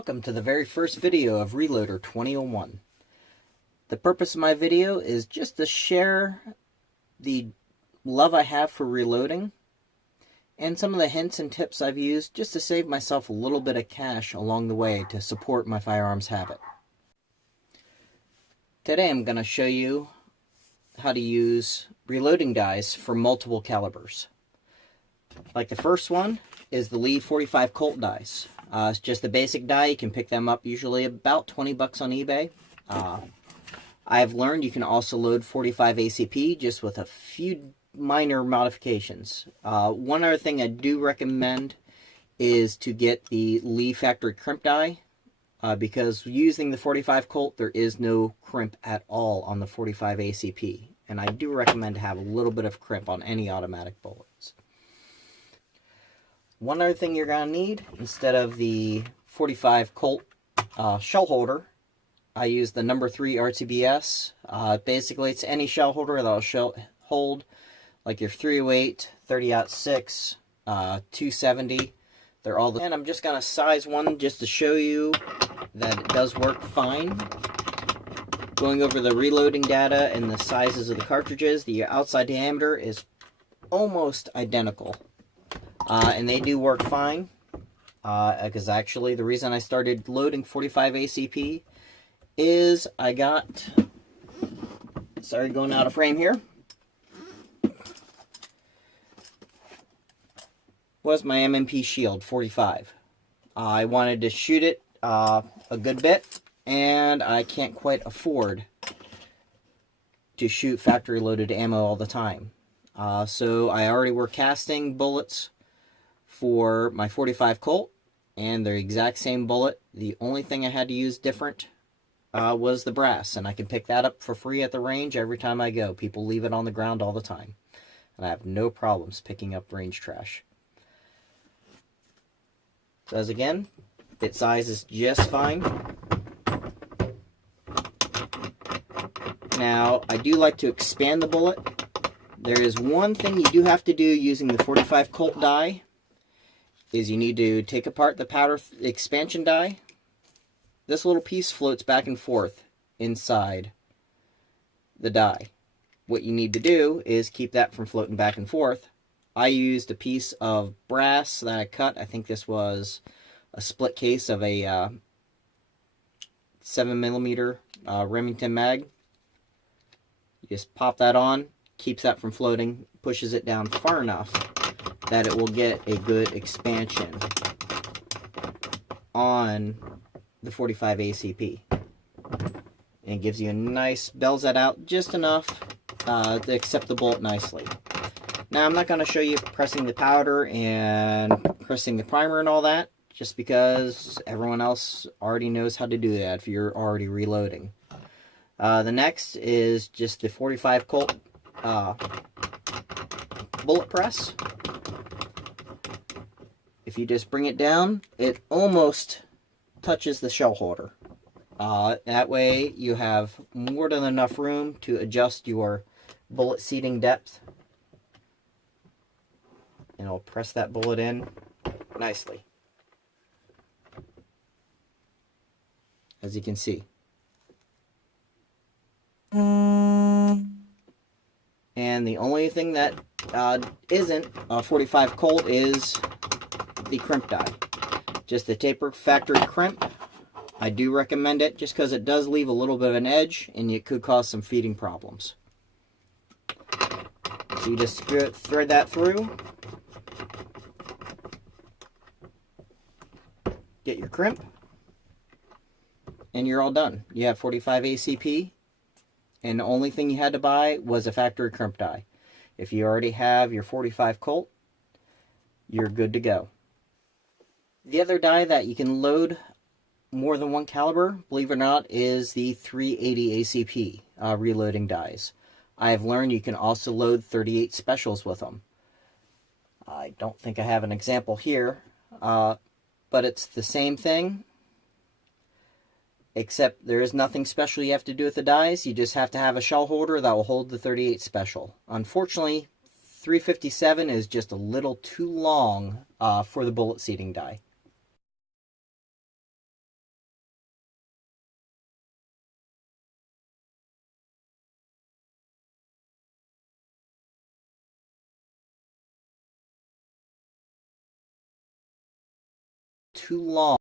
welcome to the very first video of Reloader 2001. The purpose of my video is just to share the love I have for reloading and some of the hints and tips I've used just to save myself a little bit of cash along the way to support my firearms habit. Today I'm going to show you how to use reloading dies for multiple calibers. Like the first one is the Lee 45 Colt dies. It's just a basic die. You can pick them up usually about 20 bucks on eBay. I've learned you can also load 45 ACP just with a few minor modifications. One other thing I do recommend is to get the Lee factory crimp die, because using the 45 Colt there is no crimp at all on the 45 ACP, and I do recommend to have a little bit of crimp on any automatic bullets. One other thing you're going to need, instead of the 45 Colt shell holder, I use the number 3 RTBS. Basically, it's any shell holder that'll hold like your 308, 30-06, 270. They're all the... And I'm just going to size one just to show you that it does work fine. Going over the reloading data and the sizes of the cartridges, the outside diameter is almost identical. And they do work fine, because actually the reason I started loading 45 ACP is I got, sorry going out of frame here, was my M&P Shield 45. I wanted to shoot it a good bit, and I can't quite afford to shoot factory loaded ammo all the time. So I already were casting bullets for my 45 Colt, and they're the exact same bullet. The only thing I had to use different was the brass, and I can pick that up for free at the range every time I go. People leave it on the ground all the time, and I have no problems picking up range trash. So as again, bit size is just fine. Now, I do like to expand the bullet. There is one thing you do have to do using the 45 Colt die, is you need to take apart the powder expansion die. This little piece floats back and forth inside the die. What you need to do is keep that from floating back and forth. I used a piece of brass that I cut. I think this was a split case of a 7mm Remington mag. You just pop that on, keeps that from floating, pushes it down far enough that it will get a good expansion on the 45 ACP. And it gives you a nice, bells that out just enough to accept the bullet nicely. Now, I'm not going to show you pressing the powder and pressing the primer and all that, just because everyone else already knows how to do that if you're already reloading. The next is just the 45 Colt bullet press. If you just bring it down, it almost touches the shell holder. That way you have more than enough room to adjust your bullet seating depth. And it'll press that bullet in nicely, as you can see. And the only thing that isn't a 45 Colt is the crimp die. Just the taper factory crimp. I do recommend it just because it does leave a little bit of an edge and it could cause some feeding problems. So you just thread that through. Get your crimp. And you're all done. You have 45 ACP. And the only thing you had to buy was a factory crimp die. If you already have your 45 Colt, you're good to go. The other die that you can load more than one caliber, believe it or not, is the 380 ACP reloading dies. I have learned you can also load 38 specials with them. I don't think I have an example here, but it's the same thing, except there is nothing special you have to do with the dies. You just have to have a shell holder that will hold the 38 special. Unfortunately, 357 is just a little too long for the bullet seating die. too long.